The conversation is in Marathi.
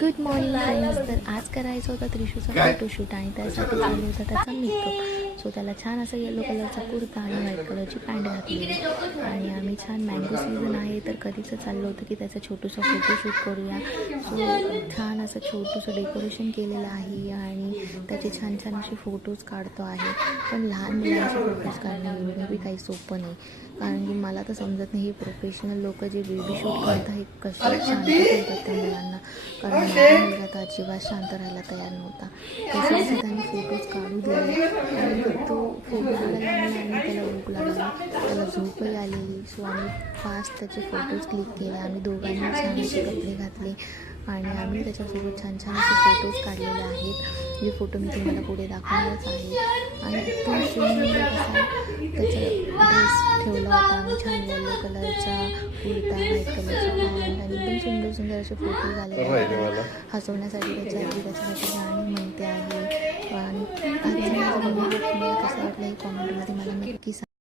Good morning friends. तर आज करायचं होतं त्रिशूचा फोटोशूट आणि त्यासाठी चालू होता त्याचा मेकअप. सो त्याला छान असं येलो कलरचा कुर्ता आणि व्हाईट कलरची पॅन्ट घातली आणि आम्ही छान मँगो सीझन आहे तर कधीचं चाललं होतं की त्याचं छोटंसं फोटोशूट करूया. सो छान असं छोटंसं डेकोरेशन केलेलं आहे आणि त्याचे छान छान असे फोटोज काढतो आहे. पण लहान मुलांचे फोटोज काढणं एवढं बी काही सोपं नाही, कारण की मला तर समजत नाही हे प्रोफेशनल लोक जे बेबी शूट करतात हे कसे शांत ठेवतात त्या मुलांना. कारण माझा मुलगा तर अजिबात शांत राहायला तयार नव्हता. तसंच त्याने फोटोज काढू दिले आणि मग तो फोटो काढायला लागला आणि त्याला भूक लागली, त्याला झोपही आलेली. सो आम्ही फास्ट त्याचे फोटोज क्लिक केले. आम्ही दोघांनी छान असे कपडे घातले आणि आम्ही त्याच्यासोबत छान छान असे फोटोज काढलेले आहेत, जे फोटो मी तुम्हाला पुढे दाखवणारच आहे. आणि एकदम सुंदर असा त्याचा ड्रेस ठेवला होता आम्ही, छान येलो कलरचा कुर्ता, व्हाईट कलरचा पॅन्ट आणि एकदम सुंदर सुंदर असे फोटो झाले. हसवण्यासाठी त्याच्यासाठी गाणी म्हणते आहे. आणि आजचा माझा व्हिडिओ तुम्हाला कसा वाटला हे कॉमेंटमध्ये मला नक्की सांगा.